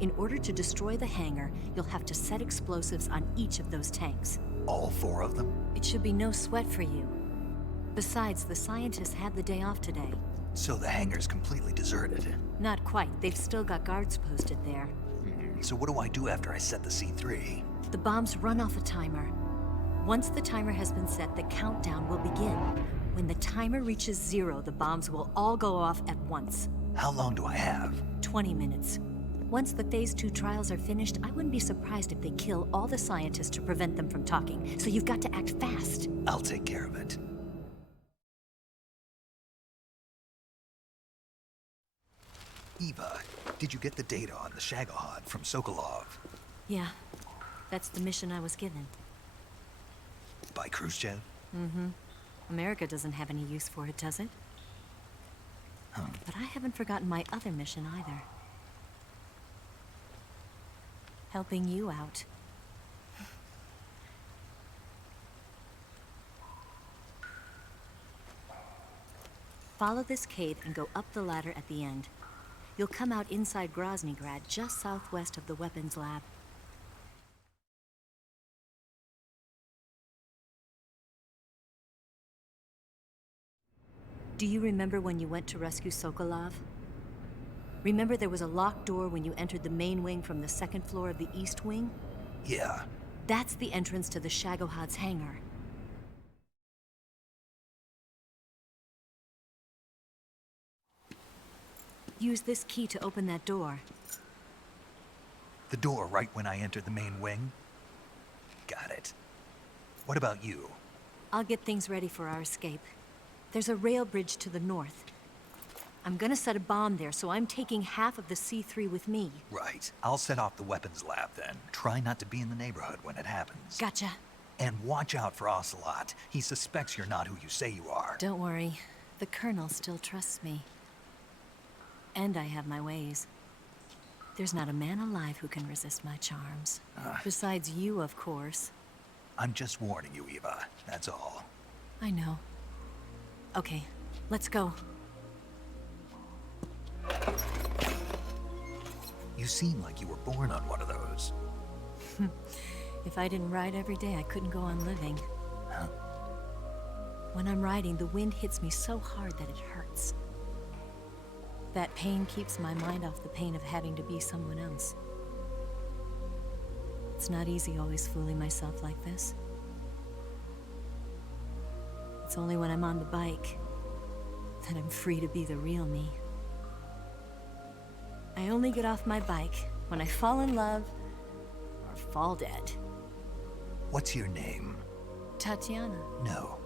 In order to destroy the hangar, you'll have to set explosives on each of those tanks. All 4 of them? It should be no sweat for you. Besides, the scientists had the day off today. So the hangar's completely deserted. Not quite. They've still got guards posted there. So what do I do after I set the C3? The bombs run off a timer. Once the timer has been set, the countdown will begin. When the timer reaches 0, the bombs will all go off at once. How long do I have? 20 minutes. Once the Phase 2 trials are finished, I wouldn't be surprised if they kill all the scientists to prevent them from talking. So you've got to act fast. I'll take care of it. Eva, did you get the data on the Shagohod from Sokolov? Yeah, that's the mission I was given. By Khrushchev? Mm-hmm. America doesn't have any use for it, does it? But I haven't forgotten my other mission either. Helping you out. Follow this cave and go up the ladder at the end. You'll come out inside Groznyj Grad, just southwest of the weapons lab. Do you remember when you went to rescue Sokolov? Remember there was a locked door when you entered the main wing from the 2nd floor of the East Wing? Yeah. That's the entrance to the Shagohod's hangar. Use this key to open that door. The door right when I entered the main wing? Got it. What about you? I'll get things ready for our escape. There's a rail bridge to the north. I'm gonna set a bomb there, so I'm taking half of the C3 with me. Right. I'll set off the weapons lab then. Try not to be in the neighborhood when it happens. Gotcha. And watch out for Ocelot. He suspects you're not who you say you are. Don't worry. The Colonel still trusts me. And I have my ways. There's not a man alive who can resist my charms. Besides you, of course. I'm just warning you, Eva. That's all. I know. Okay, let's go. You seem like you were born on one of those. If I didn't ride every day, I couldn't go on living. Huh? When I'm riding, the wind hits me so hard that it hurts. That pain keeps my mind off the pain of having to be someone else. It's not easy always fooling myself like this. It's only when I'm on the bike that I'm free to be the real me. I only get off my bike when I fall in love or fall dead. What's your name? Tatiana. No.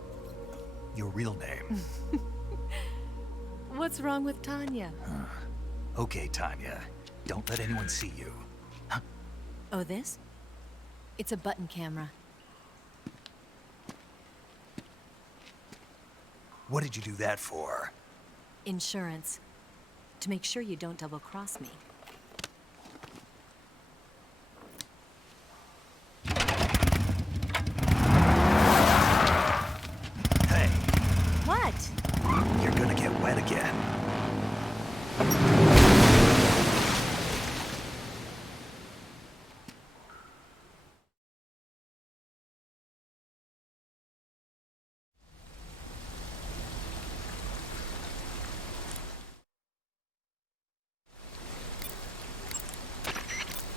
Your real name. What's wrong with Tanya? Okay, Tanya. Don't let anyone see you. Huh? Oh, this? It's a button camera. What did you do that for? Insurance. To make sure you don't double-cross me. Hey. What? You're gonna get wet again.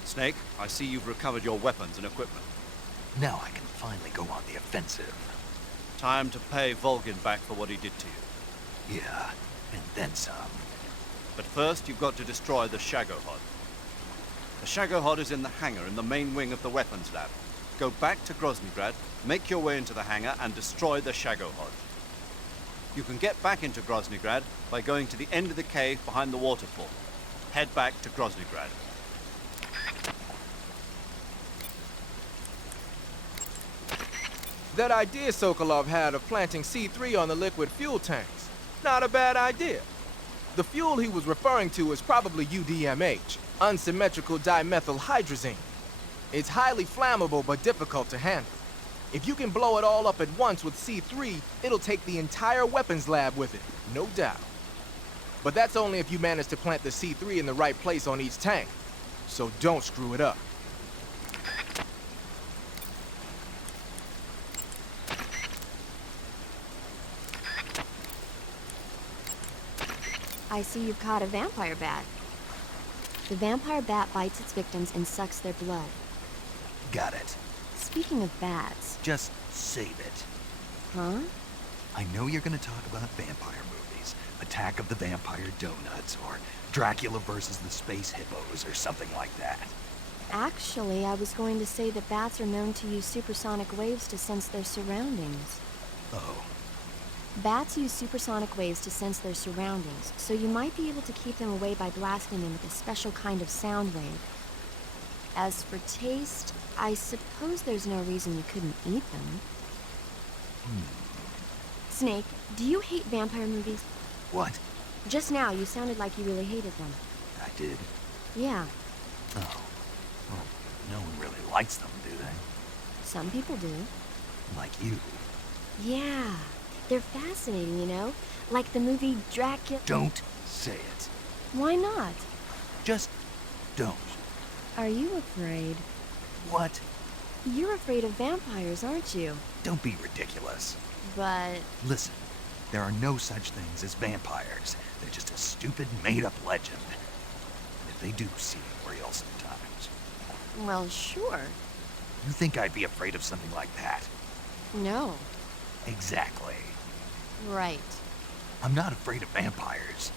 Snake, I see you've recovered your weapons and equipment. Now I can finally go on the offensive. Time to pay Volgin back for what he did to you. Yeah, and then some. But first, you've got to destroy the Shagohod. The Shagohod is in the hangar in the main wing of the weapons lab. Go back to Groznyj Grad, make your way into the hangar, and destroy the Shagohod. You can get back into Groznyj Grad by going to the end of the cave behind the waterfall. Head back to Groznyj Grad. That idea Sokolov had of planting C3 on the liquid fuel tanks, not a bad idea. The fuel he was referring to is probably UDMH, unsymmetrical dimethyl hydrazine. It's highly flammable but difficult to handle. If you can blow it all up at once with C3, it'll take the entire weapons lab with it, no doubt. But that's only if you manage to plant the C3 in the right place on each tank. So don't screw it up. I see you've caught a vampire bat. The vampire bat bites its victims and sucks their blood. Got it. Speaking of bats... Just save it. Huh? I know you're gonna talk about vampire movies. Attack of the Vampire Donuts, or Dracula versus the Space Hippos, or something like that. Actually, I was going to say that bats are known to use supersonic waves to sense their surroundings. Oh. Bats use supersonic waves to sense their surroundings, so you might be able to keep them away by blasting them with a special kind of sound wave. As for taste, I suppose there's no reason you couldn't eat them. Snake, do you hate vampire movies? What? Just now, you sounded like you really hated them. I did? Yeah, Oh. Well, no one really likes them, do they? some people do. Like you. Yeah, they're fascinating, you know? Like the movie Dracula... Don't say it. Why not? Just don't. Are you afraid? What? You're afraid of vampires, aren't you? Don't be ridiculous. But... Listen, there are no such things as vampires. They're just a stupid, made-up legend. And if they do seem real sometimes. well, sure. You think I'd be afraid of something like that? No. Exactly. Right. I'm not afraid of vampires.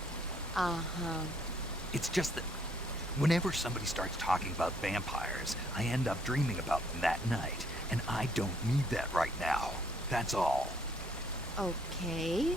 Uh-huh. It's just that whenever somebody starts talking about vampires, I end up dreaming about them that night, and I don't need that right now. That's all. Okay.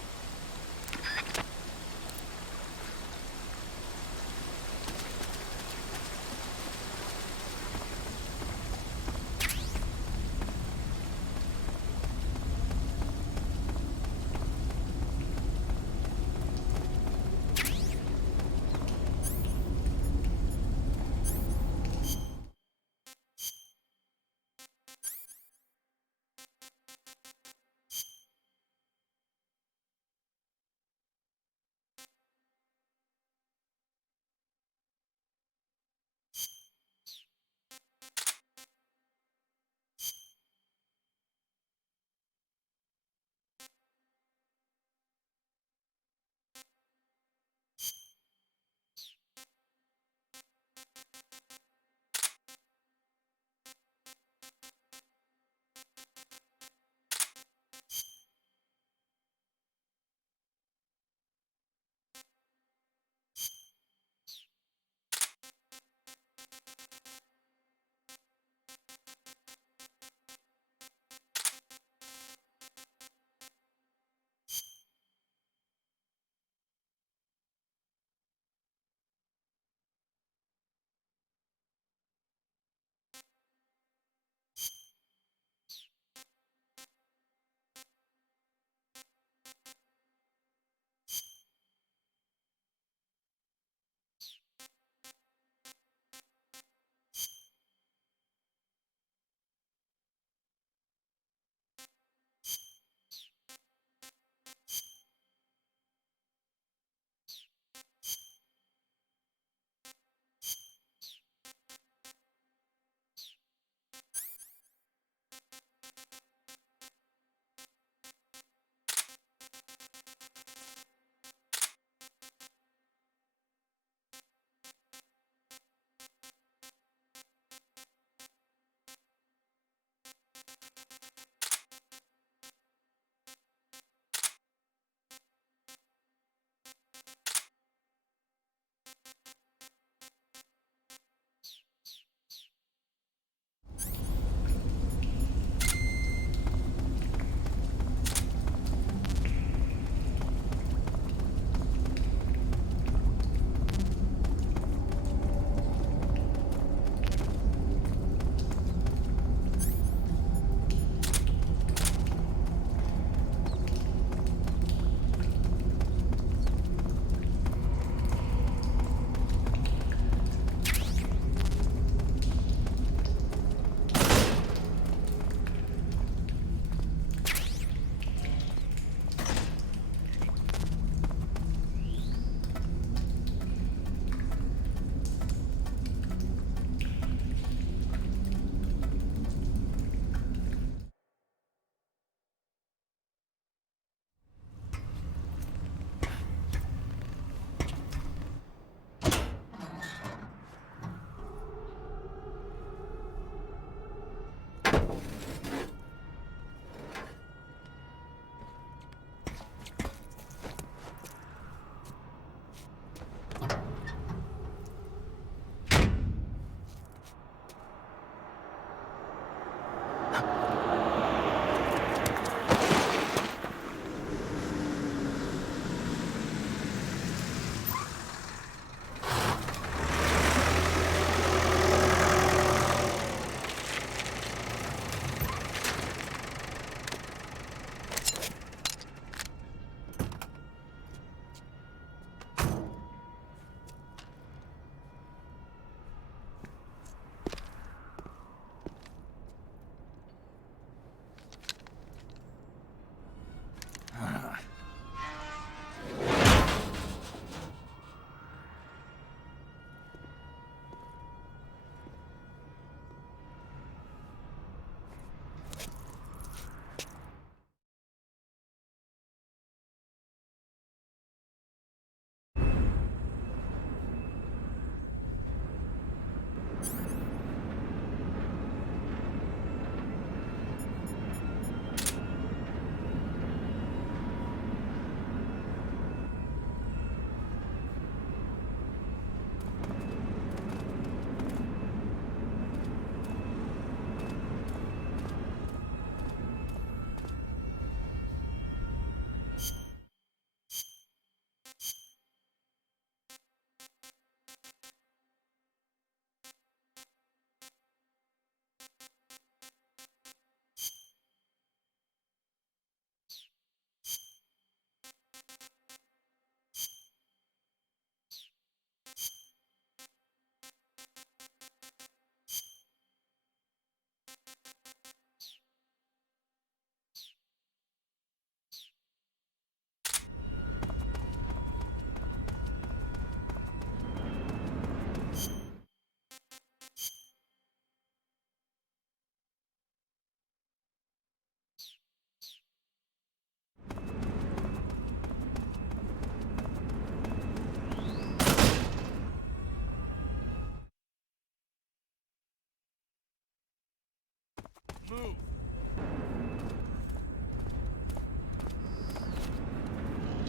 Move.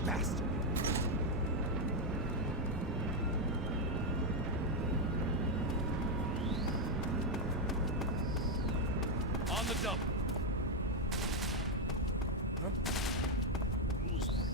Faster. On the double. Huh? Who's that?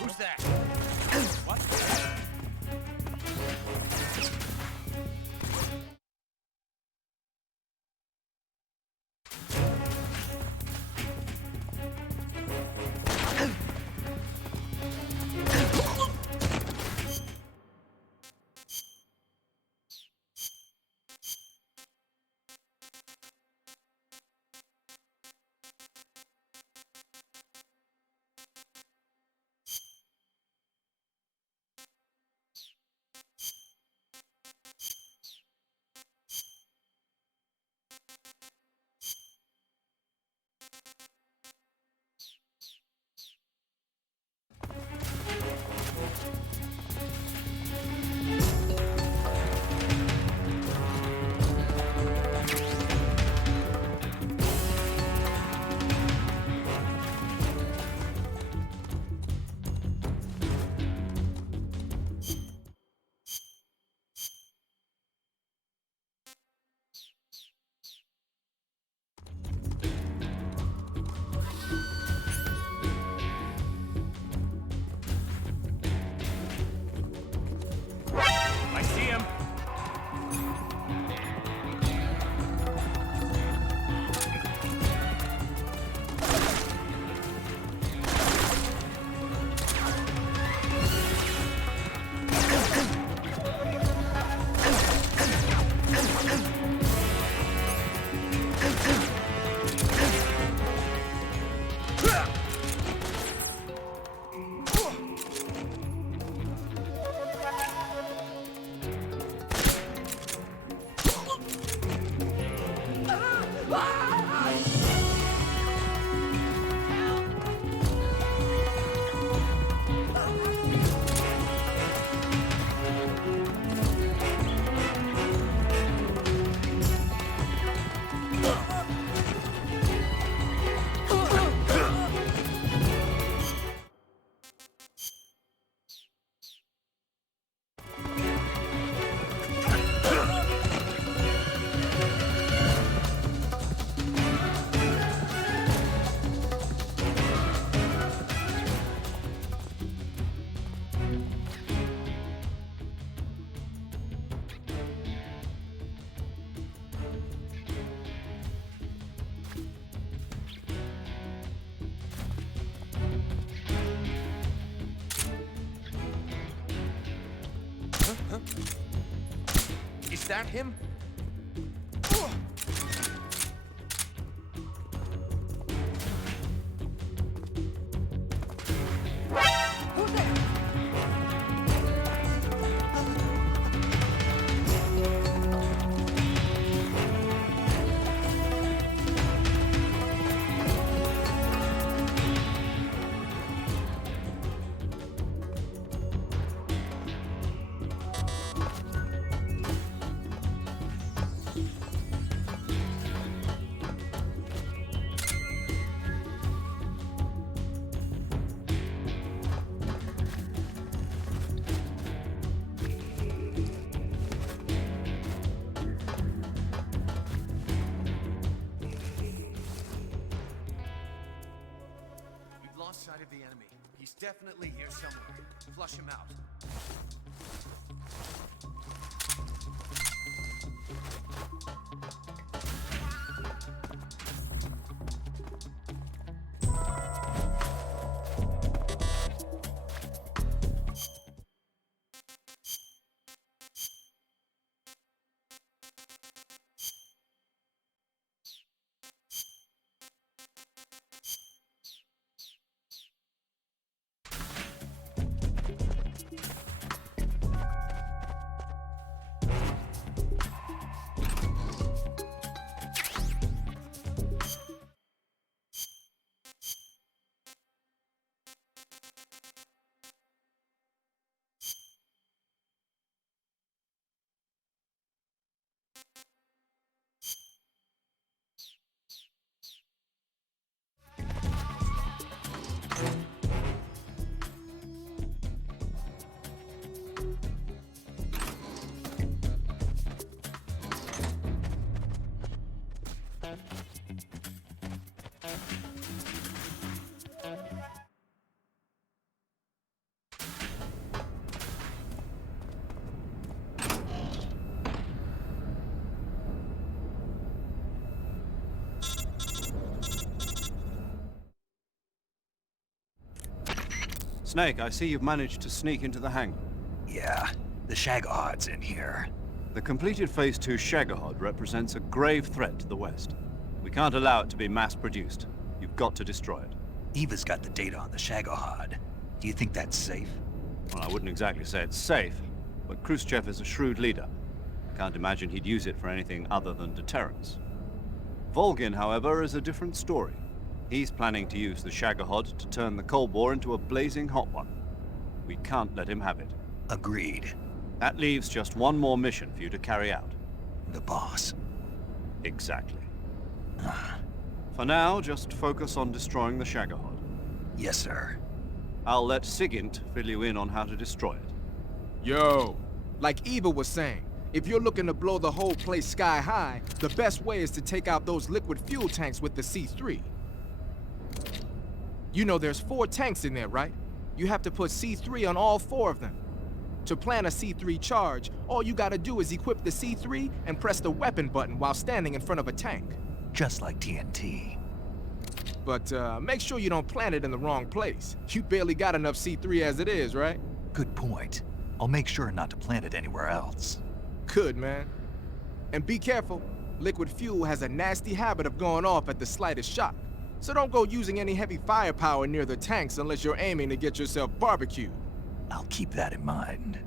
Who's that? What? I see him. Is that him? Lost sight of the enemy. He's definitely here somewhere. Flush him out. Snake, I see you've managed to sneak into the hangar. Yeah, the Shagohod's in here. The completed Phase 2 Shagahod represents a grave threat to the West. We can't allow it to be mass-produced. You've got to destroy it. EVA's got the data on the Shagohod. Do you think that's safe? Well, I wouldn't exactly say it's safe, but Khrushchev is a shrewd leader. Can't imagine he'd use it for anything other than deterrence. Volgin, however, is a different story. He's planning to use the Shagahod to turn the Cold War into a blazing hot one. We can't let him have it. Agreed. That leaves just one more mission for you to carry out. The boss. Exactly. For now, just focus on destroying the Shagahod. Yes, sir. I'll let Sigint fill you in on how to destroy it. Yo, like Eva was saying, if you're looking to blow the whole place sky high, the best way is to take out those liquid fuel tanks with the C3. You know there's 4 tanks in there, right? You have to put C3 on all 4 of them. To plant a C3 charge, all you gotta do is equip the C3 and press the weapon button while standing in front of a tank. Just like TNT. But make sure you don't plant it in the wrong place. You barely got enough C3 as it is, right? Good point. I'll make sure not to plant it anywhere else. Good, man. And be careful. Liquid fuel has a nasty habit of going off at the slightest shock. So don't go using any heavy firepower near the tanks unless you're aiming to get yourself barbecued. I'll keep that in mind.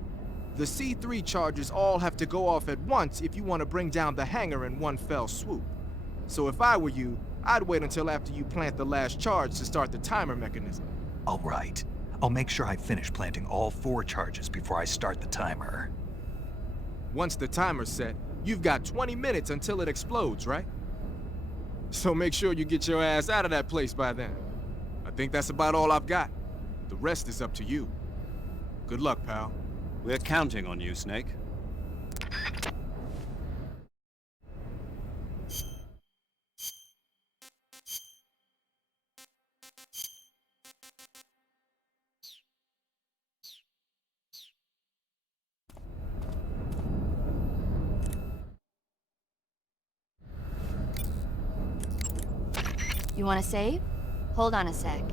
The C3 charges all have to go off at once if you want to bring down the hangar in one fell swoop. So if I were you, I'd wait until after you plant the last charge to start the timer mechanism. All right. I'll make sure I finish planting all 4 charges before I start the timer. Once the timer's set, you've got 20 minutes until it explodes, right? So make sure you get your ass out of that place by then. I think that's about all I've got. The rest is up to you. Good luck, pal. We're counting on you, Snake. You want to save? Hold on a sec.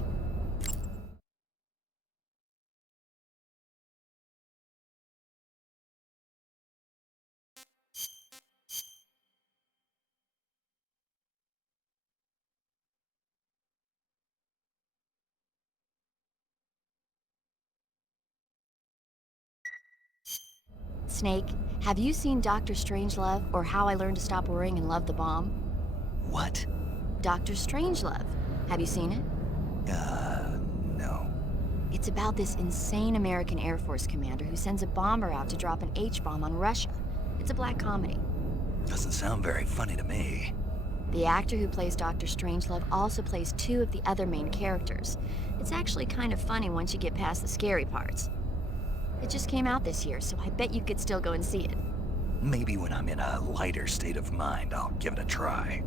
Snake, have you seen Dr. Strangelove or How I Learned to Stop Worrying and Love the Bomb? What? Dr. Strangelove. Have you seen it? No. It's about this insane American Air Force commander who sends a bomber out to drop an H-bomb on Russia. It's a black comedy. Doesn't sound very funny to me. The actor who plays Dr. Strangelove also plays 2 of the other main characters. It's actually kind of funny once you get past the scary parts. It just came out this year, so I bet you could still go and see it. Maybe when I'm in a lighter state of mind, I'll give it a try.